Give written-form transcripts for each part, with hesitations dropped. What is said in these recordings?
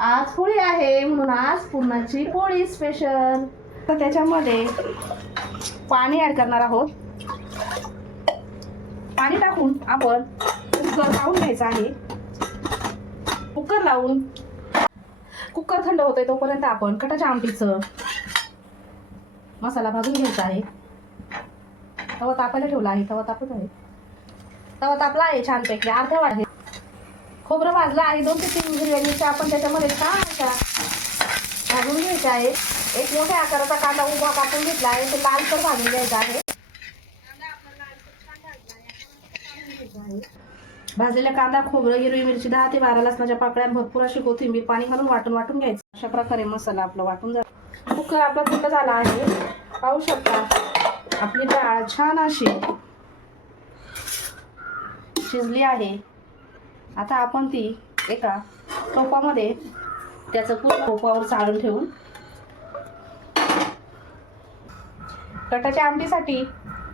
आज पोळी आहे म्हणून आज पुरणाची पोळी स्पेशल. तर त्याच्यामध्ये पाणी ॲड करणार आहोत. पाणी टाकून आपण कुकर लावून घ्यायचा आहे. कुकर लावून कुकर थंड होतोय तोपर्यंत आपण कटाच्या आमटीचं मसाला भाजून घ्यायचा आहे. तवा तापायला ठेवला आहे. तवा तापत आहे. तवा तापला आहे छानपैकी. अर्धा आहे खोबरं भाजलं आहे. 2 ते 3 हिरव्या मिरच्या आपण त्याच्यामध्ये छान अशा भाजून घ्यायच्या आहे. एक मोठ्या आकाराचा कांदा उभा कापून घेतला आहे. तो लालसर भाजून घ्यायचा आहे. भाजलेला कांदा, खोबरं, हिरवी मिरची, 10 ते 12 लसणाच्या पाकळ्या, भरपूर अशी कोथिंबीर पाणी घालून वाटून घ्यायचं. अशा प्रकारे मसाला आपला वाटून जातो. कुकर आपला थंड झाला आहे. पाहू शकता आपली डाळ छान अशी शिजली आहे. आता आपण ती एका टोपामध्ये त्याचं पूर्ण टोपावर चाळून ठेवून कटाच्या आमटीसाठी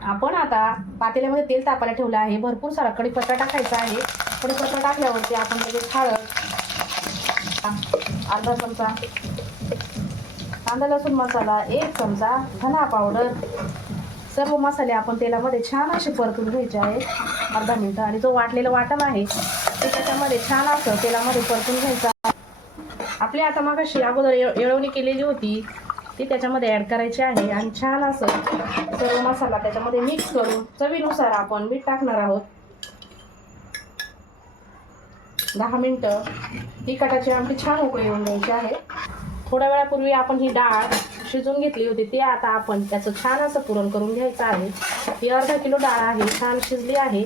आपण आता पातेल्यामध्ये तेल तापायला ठेवलं आहे. भरपूर सारा कढीपत्ता टाकायचा आहे. कढीपत्ता टाकल्यावरती आपण त्याचे हळद, अर्धा चमचा कांदा लसूण मसाला, 1 चमचा धना पावडर, सर्व मसाले आपण तेलामध्ये छान असे परतून घ्यायचे आहे अर्धा मिनिट. आणि जो वाटलेलं वाटण आहे ते त्याच्यामध्ये छान असं तेलामध्ये परतून घ्यायचं. आपली आता मागाशी अगोदर येळवणी केलेली होती ती त्याच्यामध्ये ॲड करायची आहे. आणि छान असं सर्व मसाला त्याच्यामध्ये मिक्स करून चवीनुसार आपण मीठ टाकणार आहोत. 10 मिनिटं ही कटाची आमटी छान उकळी येऊन द्यायची आहे. थोड्या वेळापूर्वी आपण ही डाळ शिजवून घेतली होती ते आता आपण त्याचं छान असं पुरण करून घ्यायचं आहे. ही अर्धा किलो डाळ आहे. छान शिजली आहे.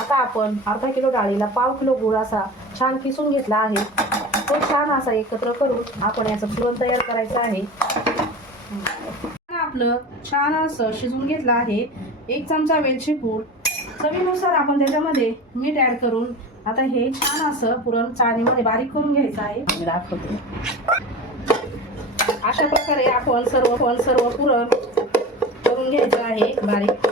आता आपण अर्धा किलो डाळीला पाव किलो गूळ असा छान किसून घेतला आहे. तो छान असा एकत्र करून आपण याचं पुरण तयार करायचं आहे. आपलं छान असं शिजून घेतलं आहे. 1 चमचा वेलची पूड, चवीनुसार आपण त्याच्यामध्ये मीठ ॲड करून आता हे छान असं पुरण चाळणीमध्ये बारीक करून घ्यायचं आहे. मी दाखवते. अशा प्रकारे आपण सर्व पुरण करून घ्यायचं आहे बारीक.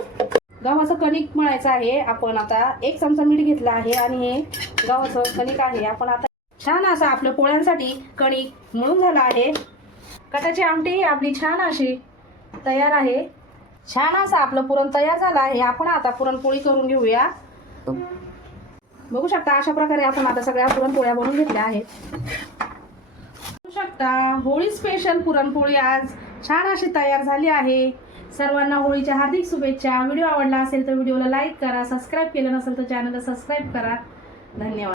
गव्हाचं कणिक मळायचं आहे. आपण आता 1 चमचा मीठ घेतलं आहे आणि हे गव्हाचं कणिक आहे. आपण आता छान असं आपल्या पोळ्यांसाठी कणिक मळून झालं आहे. कटाची आमटी आपली छान अशी तयार आहे. छान असं आपलं पुरण तयार झालं आहे. आपण आता पुरणपोळी करून घेऊया. बघू शकता अशा प्रकारे आपण आता सगळ्या पुरणपोळ्या बनवून घेतल्या आहेत. बघू शकता होळी स्पेशल पुरणपोळी आज छान अशी तयार झाली आहे. सर्वांना होळीच्या हार्दिक शुभेच्छा. व्हिडिओ आवडला असेल तर व्हिडिओला लाईक करा. सबस्क्राईब केलं नसेल तर चॅनलला सबस्क्राईब करा. धन्यवाद.